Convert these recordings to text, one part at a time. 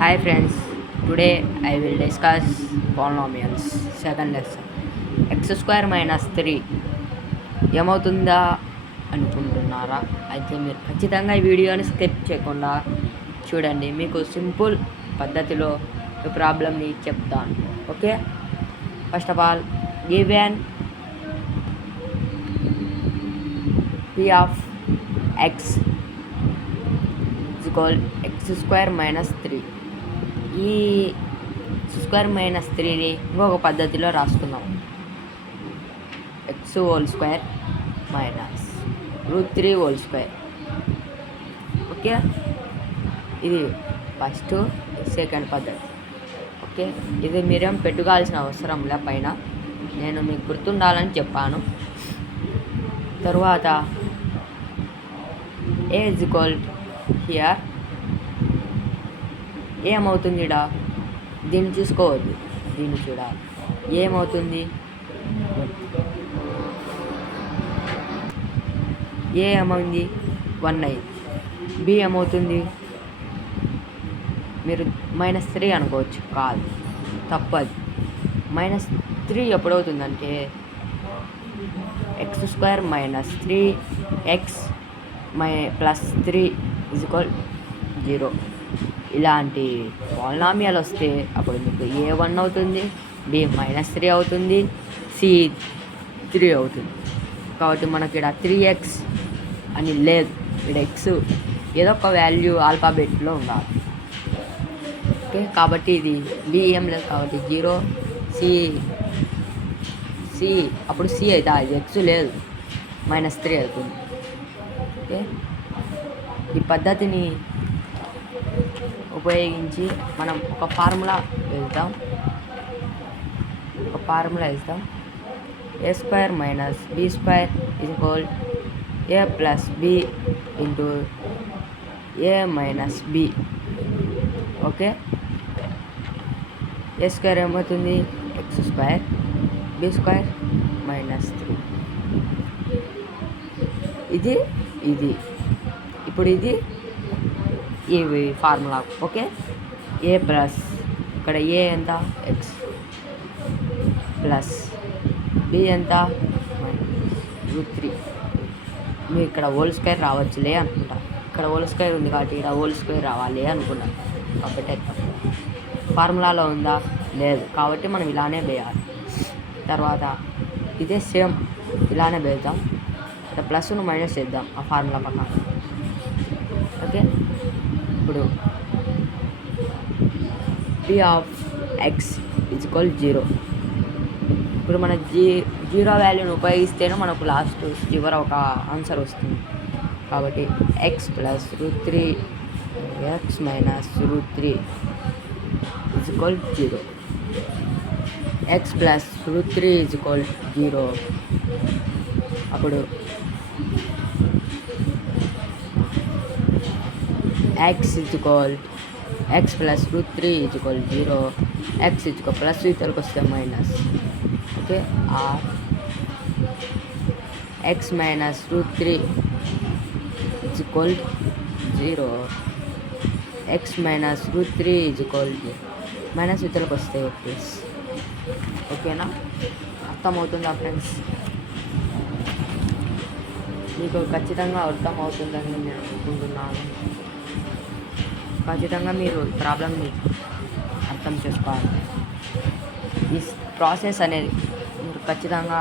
Hi friends, today I will discuss polynomials second lesson. X square minus 3 ఏమవుతుందా అనుకుంటున్నారా? అయితే మీరు ఖచ్చితంగా ఈ వీడియోని స్కిప్ చేయకుండా చూడండి. మీకు సింపుల్ పద్ధతిలో ఈ ప్రాబ్లమ్ని చెప్తాను. Okay, first of all given p of x is equal x square minus 3. ఈ స్క్వేర్ మైనస్ 3ని ఇంకొక పద్ధతిలో రాసుకుందాం. X whole square minus √3 whole square. Okay, ఇది ఫస్ట్ సెకండ్ పద్ధతి. ఓకే, ఇది మీరేం పెట్టుకోవాల్సిన అవసరం లే, పైన నేను మీకు గుర్తుండాలని చెప్పాను. తరువాత ఏ ఇజ్ ఈక్వల్ హియర్ ఏమవుతుంది ఇడా, దీన్ని చూసుకోవద్దు, దీన్ని చూడాలి. ఏమవుతుంది, ఏ ఏమైంది 1 అయింది. బి ఏమవుతుంది, మీరు -3 అనుకోవచ్చు, కాదు, తప్పదు. -3 ఎప్పుడవుతుందంటే x square minus 3x plus 3 is equal 0. ఇలాంటి పాలినామియల్ వస్తే అప్పుడు మీకు ఏ 1 అవుతుంది, బి -3 అవుతుంది, సి 3 అవుతుంది. కాబట్టి మనకి ఇక్కడ 3x అని లేదు, ఇక్కడ ఎక్స్ ఏదో ఒక వాల్యూ ఆల్ఫాబెట్లో ఉండాలి. ఓకే, కాబట్టి ఇది బి ఏం లేదు, కాబట్టి 0, సి అప్పుడు సి అయితే అది ఎక్స్ లేదు, -3 అవుతుంది. ఓకే, ఈ పద్ధతిని ఉపయోగించి మనం ఒక ఫార్ములా వేద్దాం. A square minus b square is equal a plus b into a minus b. Okay, a square ఏమవుతుంది, ఎక్స్ స్క్వేర్, బి స్క్వేర్ -3. ఇది ఇప్పుడు ఇది ఈ ఫార్ములా. ఓకే, ఏ ప్లస్ ఇక్కడ ఏ ఎంత ఎక్స్ ప్లస్ బి ఎంత √3. మీరు ఇక్కడ హోల్ స్క్వేర్ రావచ్చులే అనుకుంటా, ఇక్కడ హోల్ స్క్వేర్ ఉంది కాబట్టి ఇక్కడ హోల్ స్క్వేర్ రావాలి అనుకున్నాను. కాబట్టి ఫార్ములాలో ఉందా, లేదు, కాబట్టి మనం ఇలానే వేయాలి. తర్వాత ఇదే సేమ్ ఇలానే వేద్దాం, ఇక్కడ ప్లస్ను మైనస్ చేద్దాం ఆ ఫార్ములా పక్కన. ఓకే, ఇప్పుడు p of X is equal 0. ఇప్పుడు మన 0 వాల్యూని ఉపయోగిస్తేనే మనకు లాస్ట్ చివర ఒక ఆన్సర్ వస్తుంది. కాబట్టి X plus √3 X minus √3 is equal 0. X plus √3 is equal 0. అప్పుడు x is equal x plus √3 is equal 0, x is equal plus ఇతరకు వస్తే minus. Okay, or x minus √3 is equal 0, x minus √3 is equal minus ఇతరకు వస్తే plus. ఓకేనా, అర్థమవుతుందా friends? మీకు ఖచ్చితంగా అర్థమవుతుందని నేను అనుకుంటున్నాను. ఖచ్చితంగా మీరు ప్రాబ్లమ్ని అర్థం చేసుకోవాలి. ఈ ప్రాసెస్ అనేది మీరు ఖచ్చితంగా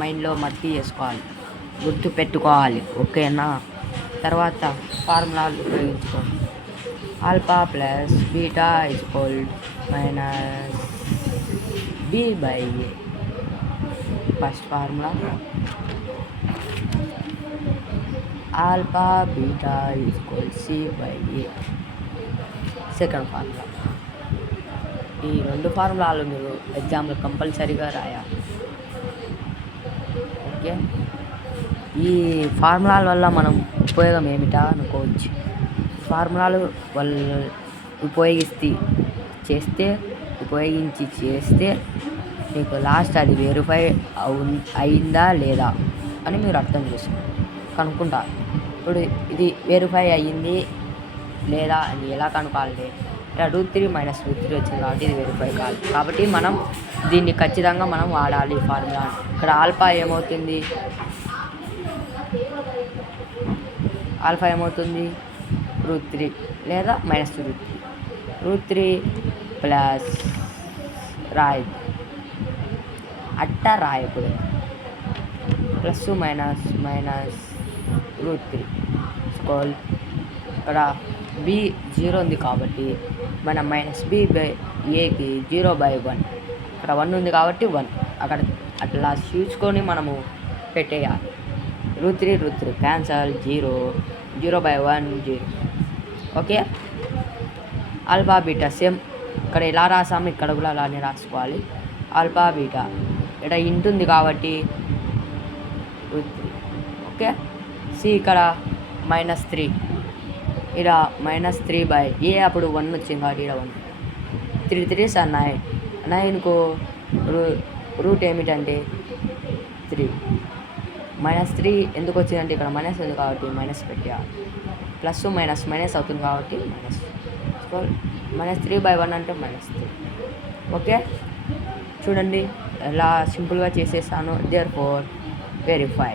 మైండ్లో మర్చి చేసుకోవాలి, గుర్తు పెట్టుకోవాలి. ఓకేనా, తర్వాత ఫార్ములాలు ఉపయోగించుకోండి. Alpha plus beta is equal -b/a. First formula alpha beta is equal c/a. Second formula. ఈ 2 ఫార్ములాలు మీరు ఎగ్జామ్లో కంపల్సరీగా రాయాలి. ఓకే, ఈ ఫార్ములాల వల్ల మనం ఉపయోగం ఏమిటా అనుకోవచ్చు. ఫార్ములాలు వల్ల ఉపయోగించి చేస్తే మీకు లాస్ట్ అది వెరిఫై అయిందా లేదా అని మీరు అర్థం కనుక్కుంటారు. ఇప్పుడు ఇది వెరిఫై అయ్యింది లేదా అని ఎలా కనుక్కోవాలి, ఇలా √3 మైనస్ √3 వచ్చింది కాబట్టి ఇది వెరిఫై కాదు. కాబట్టి మనం దీన్ని ఖచ్చితంగా మనం వాడాలి ఫార్ములా. ఇక్కడ ఆల్ఫా ఏమవుతుంది, ఆల్ఫా ఏమవుతుంది √3 లేదా మైనస్ √3 ప్లస్ రాయదు అట్ట రాయకూడదు. Plus minus minus √3 స్కోల్. ఇక్కడ బి 0 ఉంది కాబట్టి మనం మైనస్ బి బై ఏకి 0/1. ఇక్కడ 1 ఉంది కాబట్టి 1 అక్కడ అట్లా చూసుకొని మనము పెట్టేయాలి. √3 cancel, 0/1 0. Okay. Alpha beta same ఇక్కడ ఎలా రాసాము ఇక్కడ కూడా అలానే రాసుకోవాలి. ఆల్ఫా బీటా ఇక్కడ ఇంటుంది కాబట్టి √3. ఓకే. సి ఇక్కడ -3 ఇక్కడ -3 ఏ అప్పుడు 1 వచ్చింది కాబట్టి ఇక్కడ 1. 3 3 సార్ 9. 9కు రూట్ ఏమిటంటే 3. -3 ఎందుకు వచ్చిందంటే ఇక్కడ మైనస్ ఉంది కాబట్టి మైనస్ పెట్టేయాలి. ప్లస్ మైనస్ మైనస్ అవుతుంది కాబట్టి మైనస్. సో -3/1 అంటే -3. ఓకే. చూడండి ఎలా సింపుల్గా చేసేసాను. Therefore verify.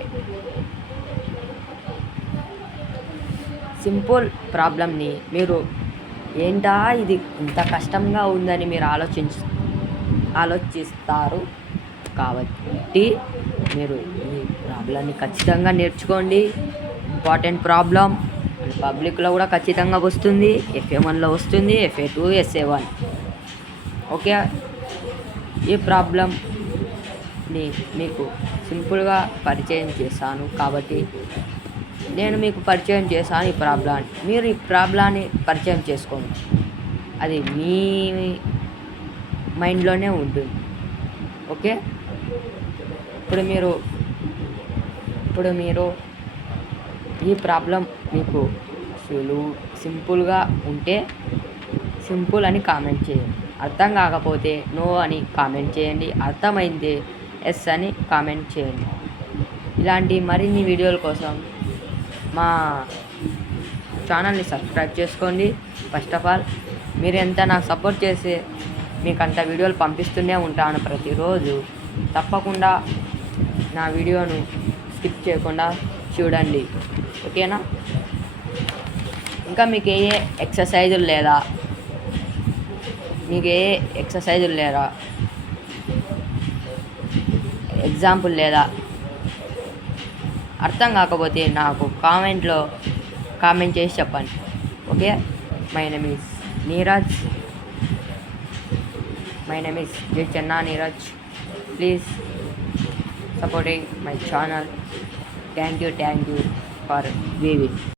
సింపుల్ ప్రాబ్లమ్ని మీరు ఏంటా ఇది ఇంత కష్టంగా ఉందని మీరు ఆలోచిస్తారు కాబట్టి మీరు ఈ ప్రాబ్లమ్ని ఖచ్చితంగా నేర్చుకోండి. ఇంపార్టెంట్ ప్రాబ్లం పబ్లిక్లో కూడా ఖచ్చితంగా వస్తుంది, FA1లో వస్తుంది, FA2 SA1. ఓకే. ఈ ప్రాబ్లంని మీకు సింపుల్గా పరిచయం చేశాను కాబట్టి నేను మీకు పరిచయం చేశాను ఈ ప్రాబ్లాన్ని. మీరు ఈ ప్రాబ్లాన్ని పరిచయం చేసుకోండి, అది మీ మైండ్లోనే ఉంటుంది. ఓకే. ఇప్పుడు మీరు ఈ ప్రాబ్లం మీకు సింపుల్గా ఉంటే సింపుల్ అని కామెంట్ చేయండి. అర్థం కాకపోతే నో అని కామెంట్ చేయండి. అర్థమైంది ఎస్ అని కామెంట్ చేయండి. ఇలాంటి మరిన్ని వీడియోల కోసం మా ఛానల్ని సబ్స్క్రైబ్ చేసుకోండి. ఫస్ట్ ఆఫ్ ఆల్ మీరు ఎంత నాకు సపోర్ట్ చేస్తే మీకు అంత వీడియోలు పంపిస్తూనే ఉంటాను ప్రతిరోజు. తప్పకుండా నా వీడియోను స్కిప్ చేయకుండా చూడండి. ఓకేనా. ఇంకా మీకు ఏ ఎక్సర్సైజులు లేదా ఎగ్జాంపుల్ లేదా అర్థం కాకపోతే నాకు కామెంట్ చేసి చెప్పండి. Okay. My name is Chenna Neeraj. Please supporting my channel. Thank you for viewing.